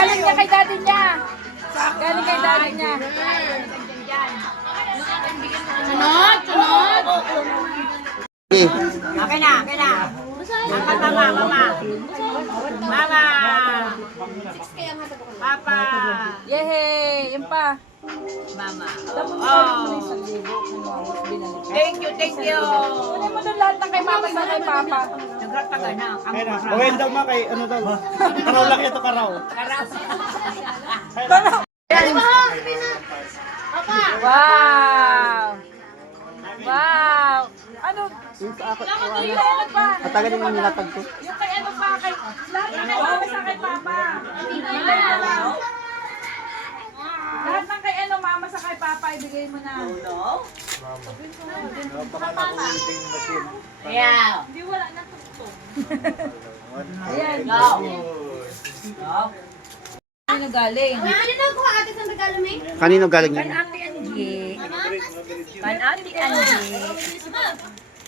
Galing niya kay daddy niya. Galing kay daddy niya. Sunod, sunod. Okay na, okay na. Mama, mama. Mama. Papa. Yehey! Yan pa. Mama. Oh. Thank you, thank you. Kunin mo na lahat ng kay mama sa kay papa. Nagrataga na. Gawin daw ma kay ano daw. Karaw lang ito, karaw. Wow! Wow! Ano? Matagal yung nilatag ko. Yung kay ano pa, kay lahat ng kay mama sa kay papa. Lahat ng kay ano mama sa kay papa, ibigay mo na. Yeah. Hindi wala na tugtog. Ayan. Go. Sino galing? Kanino galing yun? Ate Angie. Ate Angie.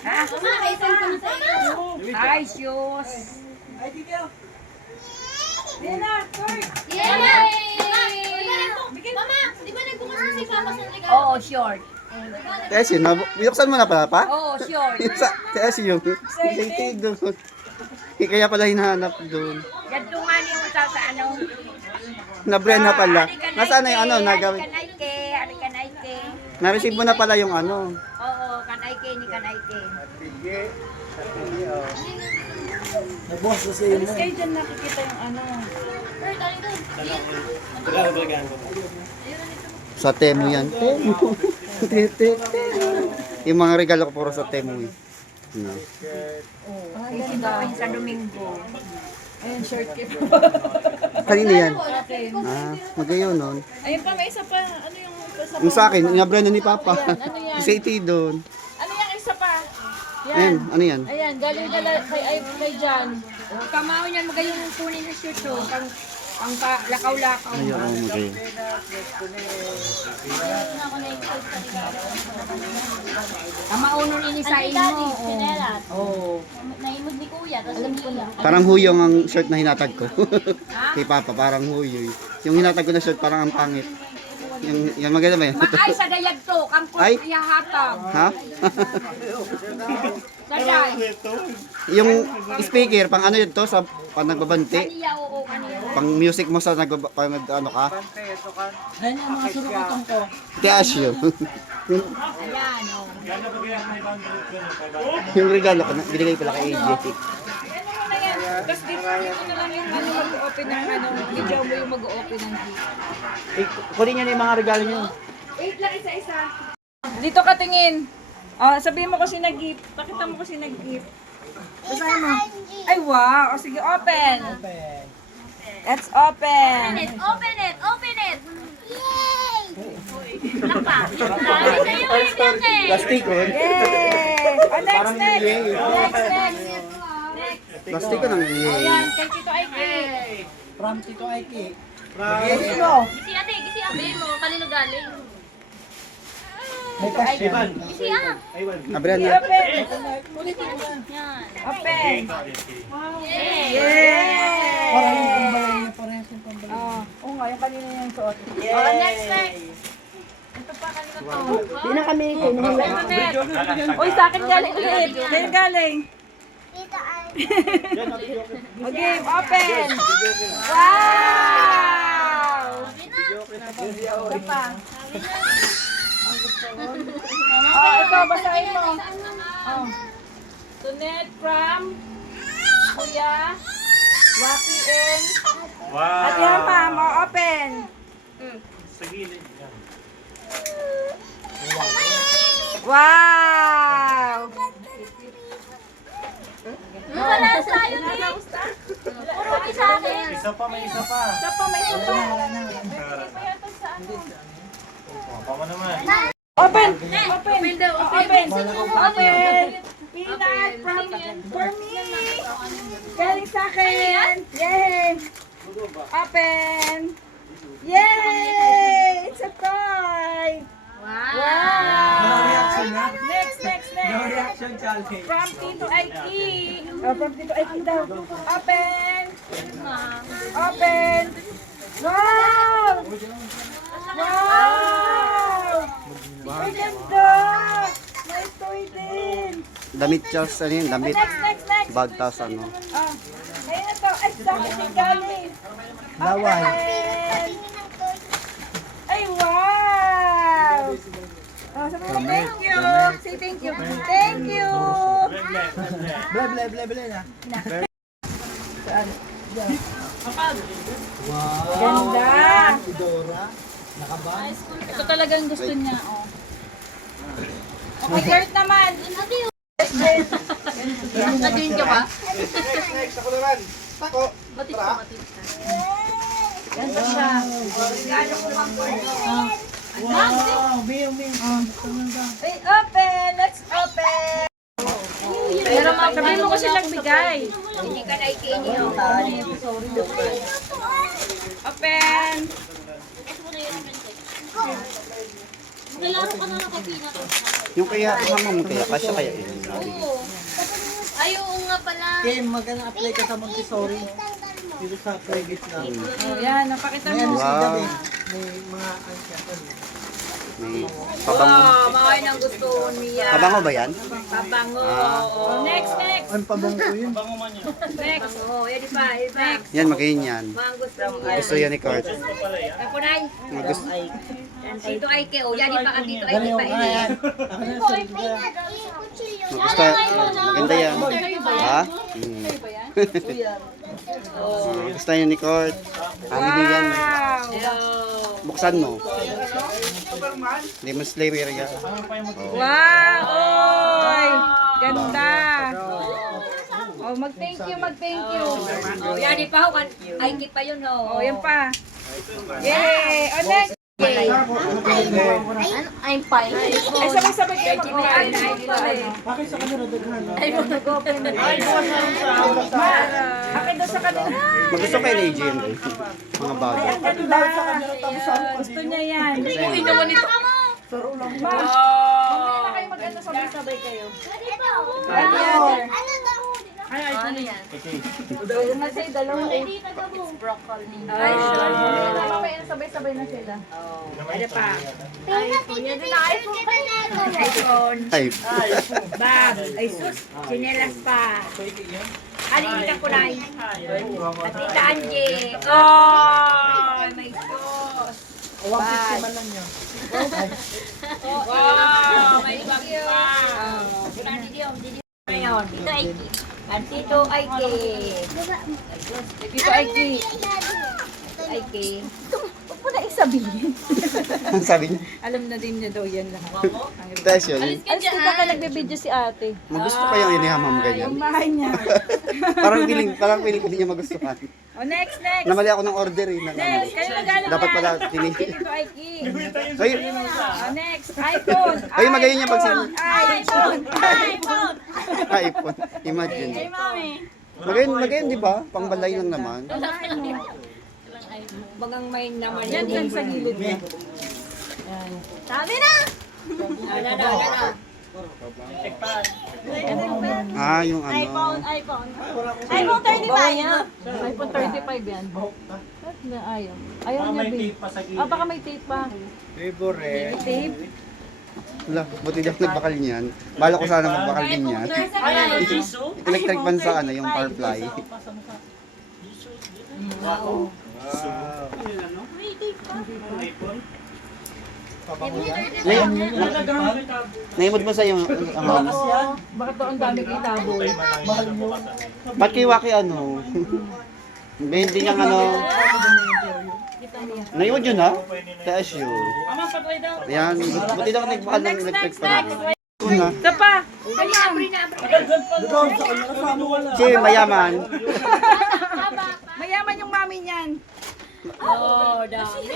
Ha? Ay, shoes. Yan na, Kurt. Oo, short. Tesi, binuksan mo na pala pa? Oo, short. Tesi yung tig doon. Kaya pala hinahanap doon. Yan nga yung sa ano. Na-brand na pala. Nasaan na yung ano, nagawin? Kanayke. Na-receive mo na pala yung ano. Oo, kanayke ni kanayke. Tapos kayo dyan nakikita yung ano. Sa Temu yan. Temu. Yung mga regalo ko puro sa Temu. No. Isipin sa Domingo. Ayun, short kip. Kanina yan. Okay. Magayon nun. Ayun pa, may isa pa. Ano yung isa pa? Yung sa akin, na-brand na ni Papa. Ano yan? Isiti doon. Ano yung isa pa? Ayan, Yan. ano yan? Ayan, galing dala kay John. Kamao niyan magayong kunin na shoot to. Pang lakaw-lakaw. Ayun, magayon. Kamao nun inisain mo. Oo. Naimod ni Kuya, tapos hindi kuya. Parang huyong ang shirt na hinatag ko. Kay Papa, parang huyoy. Yung hinatag ko na shirt, parang ang pangit. Yung maganda ba yun? Maay sa dayag to, kang Ay. ihahatag. Ha? Saday. Yung speaker, pang ano yun to, sa pang nagbabanti? Kaniya, oo, kaniya. Pang music mo sa pang ano ka? Yan yung mga surukutong ko. Casio. Ayan, oo. Yung regalo ko, binigay pala kay AJ. Tapos dito na lang yung ano mag-open ng ano. Video mo yung mag-open ng gift. Kunin nyo na yung mga regalo nyo. 8 lang isa-isa. Dito ka tingin. Sabihin mo kasi nag-gift. Pakita mo kasi nag-gift. Basahin mo. Ay wow. O sige, open. Let's open. Open it! Open it! Yay! Lapa! Sabi sa'yo yung eh! Plastic ko. Yay! Next, next. Next. Plastic ko nang Ayan, kay Tito Aiki. From Tito Aiki. Yes, no. Gisi ate mo. Kanino galing? May cash yan. Gisi ah! Abran na. Open. Yan. Open. Yay! Yay! Oo nga, yung kanina yung suot. Next, next. Ito pa kanina to. Di na kami. Uy, sa akin galing ulit. Kaya galing. Okay, open. Wow! Ito pa. Ito, basahin mo. Tunet from Kuya Waki and at yan pa, mo open. Wow! Wala sa'yo din! Puro di sa akin! Isa pa, may isa pa. Ito pa, may ito pa. May ito sa ano. Papa naman. Open! Open! Open! Open! Peanut from for me! Galing sa akin! Yay! Open! Yay! It's a toy! Wow! Next! From Tito Aiki! From Tito Aiki daw. Open! Open! Wow! Wow! Ang ganda! Nice toy din! Damit Charles, ano yun? Damit. Next! Bag, tas ano. Ah, ngayon na to. Ay, sa akin si Galing. Laway. Ay, wow! Oh, sabi mo, thank you. Say thank you. Thank you. Ble na. Ganda. Dora. Nakabang. Ito talagang gusto niya. Oh. Okay, Kurt naman. Naging ka ba? Next, ako naman. Tako. Ganda siya. Wow, Bing. Wait, open. Let's open. Pero sabihin mo kasi nagbigay. Hindi ka naikingi. Open. Nalaro ka na ng kapina to. Yung kaya, mama mo kaya, kasya kaya yun. Ay, oo nga pala. Kim, mag-apply ka sa Montessori. Dito sa credit na. Oh, yan. Napakita May ano mo. si Wow. Gabi. May mga May pabango. Mga yun ang gusto niya. Pabango ba yan? Pabango. Oh, next. Ang pabang ko yun. Next. Oo, yan pa. Next. Yan, magayon yan. Mga gusto niya. Gusto yan ni Kurt. Ako na. Mga gusto. Dito ay ke. O, yan pa. Dito ay Ganyan pa. yung kaya. Ako na sa Liga. Gusto, maganda yan. Ha? Gusto yan ni Kurt. Family yan. Buksan mo. Lemon flavor yan. Wow! Oy! Ganda! Oh, mag-thank you. Oh, yan pa. Ay, hindi pa yun. Oh, yan pa. Yay! Oh, next! I'm fine. Ay, sabay-sabay kayo mag-open. Bakit sa kanila daghan? Ay, mag-open na. Akin daw sa kanila. Magusto kayo ni AJ yan. Mga bago. Ang ganda. Gusto niya yan. Uy, naman ito. Ma, mamaya na kayo mag-ano, sabay-sabay kayo. Ano yan? Ano yan? Kasi dalawa eh. Ay, sure. Mamaya na sabay-sabay na sila. Ano pa? iPhone. Ay, Bag. Ay, sus. Sinelas pa. Alita ko na. At Tita Angie. Oh, may sus. 150 man lang yun. Wow, may bag pa. Ngayon, dito ay Tito Aiki. Dito ay key. Aiki. Huwag mo na isabihin. ang sabi niya. Alam na din niya daw yan lahat. Tapos yun. Alis kita ka nagbibideo si ate. Magusto kayo yung inihamam ganyan. Ang bahay niya. Parang feeling ko hindi niya magustuhan. Oh, next. Namali ako ng order eh. Next, kayo mag-ano Dapat yan? pala Dito ay key. Ay, Oh, next, iPhone. ay magayon niya pag iPhone. iPhone. Imagine. Magayon di ba? Pangbalay lang naman. Bagang may naman Yan dyan sa gilid mo. Sabi na! Ah, yung ano. iPhone 35 yan. iPhone 35 yan. Ba't na ayaw? Ayaw niya, babe. Ah, baka may tape pa. Favorite. Tape? Wala, buti di ako nagbakal niyan. Bala ko sana magbakal din yan. Electric fan sa ano, yung Firefly. Naimod mo sa yung ano. Bakit daw ang dami kay Tabo? Ba't kay Waki ano? Hindi niyang ano. Naimod yun ha? Taas yun. Ayan, buti daw nagbakal ng electric fan. Una. Ito pa! Doon sa kanila kasama wala. Si mayaman. Mayaman yung mami niyan. Oh, dami.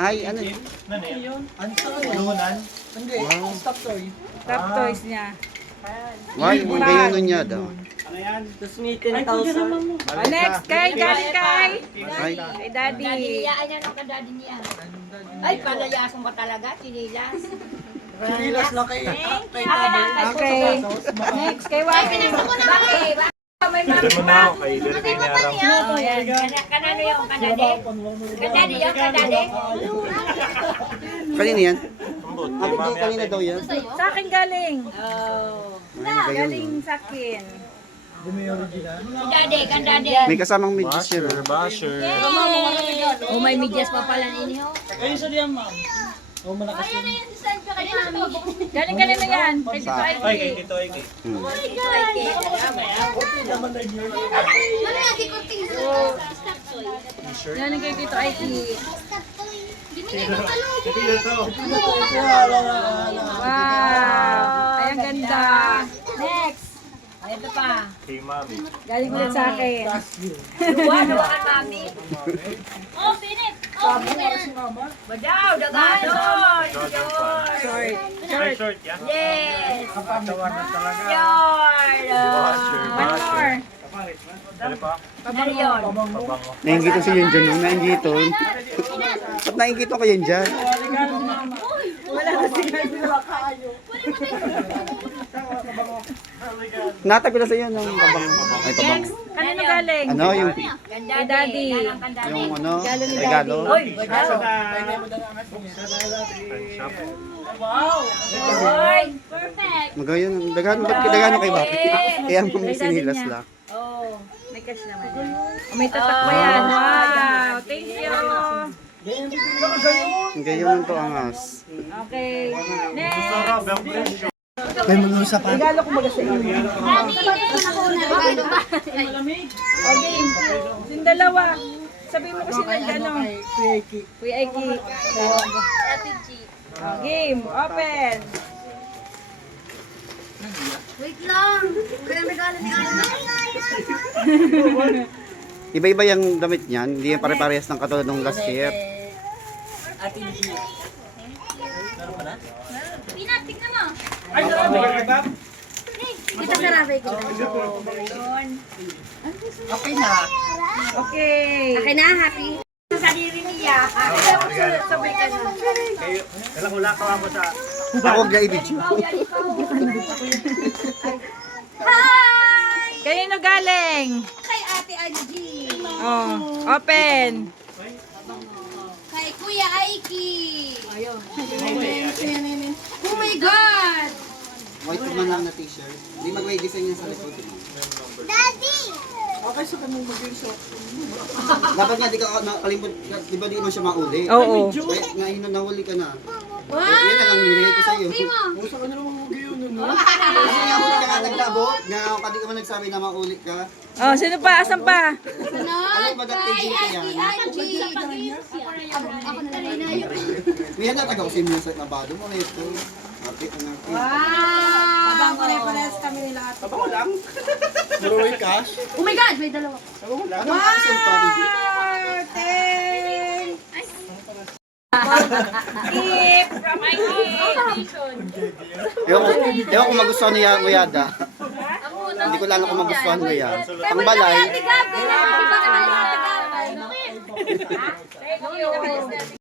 Ay, ano? Ano sa kanila? Hindi, stop toy. Top toys niya. Why? Gayon nun niya daw. Tapos may 10,000. Oh, next, galing kay. Ay, Kay Daddy. Daddy niya ng kadadi niya. Ay, palayasan ka talaga, sinilas. Sinilas na kay Tabo. Okay. Next, kay Waki. Bakit? kay Mami Doon mo na ako kay Lili kay Niarang. Oh, yan. Kanano yung kanade? Kanade yung kanade? Kanina yan? Ambot, Ah, kay Mami kanina ate. daw yan. Sa akin galing. Ay, Galing sa akin. Kanade, kanade. may kasamang medyas yan. Basher, basher. Oh, may medyas pa pala ninyo. Ayun sa diyan, ma'am. Oh, malakas yun. Galing kanina yan. Kay Tito Ay, kay Ike. Tito Ike. Galing kay Tito Ike. Wow! Ay, ang ganda. Next. Ito pa. Kay Mami. Galing ulit sa akin. Wano ka Mami. Oh, Pinit! Oh, Pinit! Badaw, dagado. Short. Ay, short yan. Yes. Katawan na talaga. Yun. Basher, One basher. more. Ano pa? Ano yun? Pabango. Nainggito si Yun dyan, no? Nainggito. Ba't nainggito ka yun dyan? Natag ko na sa iyo ng pabango. Ay, pabango. Kanino galing? Ano, yung, Kay Daddy. yung ano, Regalo ni regalo. Uy, badaw. Shop. Uy. Perfect! Magayon, dagano kay Bati. Kaya mo sinilas lang. Oh. May cash naman. Oh, may tatak pa yan. Wow! Thank you! Ang gayon to angas. Okay. Next! Sarap, ang presyo. May mag-usap pa. Regalo ko baga sa inyo. Dati, hindi! Okay. Yung dalawa. Sabihin mo kasi ng ano. Kuya Aiki. Ate G. Oh, game. Open. Wait lang! Kaya regalo ni Ana. Iba-iba yung damit niyan, hindi yan pare-parehas ng katulad ng last year. Pinat, tignan mo! Kita sa rabay ko. Okay na. Okay. Okay na, happy. Sa sarili niya. Sabay ka na. Kailang hula ka mo sa... Ako ga-ibig. Hi! Kanino galing? Kay Ate Angie. Oh, open. Kay Kuya Aiki. Oh my God! White man lang na t-shirt. Hindi mag-way design yan sa likod. Daddy! Okay, so kami mag-usap. Dapat nga di ka nakalimutan, di ba di mo siya mauli? Oo. Kaya nahuli ka na. Wow! Yan na lang nilagay ko sa'yo. Primo! Usa ka na naman mag-iyon, no? Kasi nahuli ka nga naglabot, nga kadi ka man nagsabi na mauli ka. Oh, sino pa? Asan pa? Alam ba dati Kay dito Ate yan? Angie. Ako na rin na yun. May na taga kasi mo sa nabado mo ito. Ate ko na. Abang ko na pares kami nila. Tabaw lang. Maruwi cash? Oh my God! May dalawa. Tabaw lang. Ano ba kasi pa rin? Tip from Aiki. Ewan ko magustuhan niya mo yada. Hindi ko lang ako magustuhan mo yan. Ang balay. Ate Gab! Iba naman yung Ate Gab. Thank you.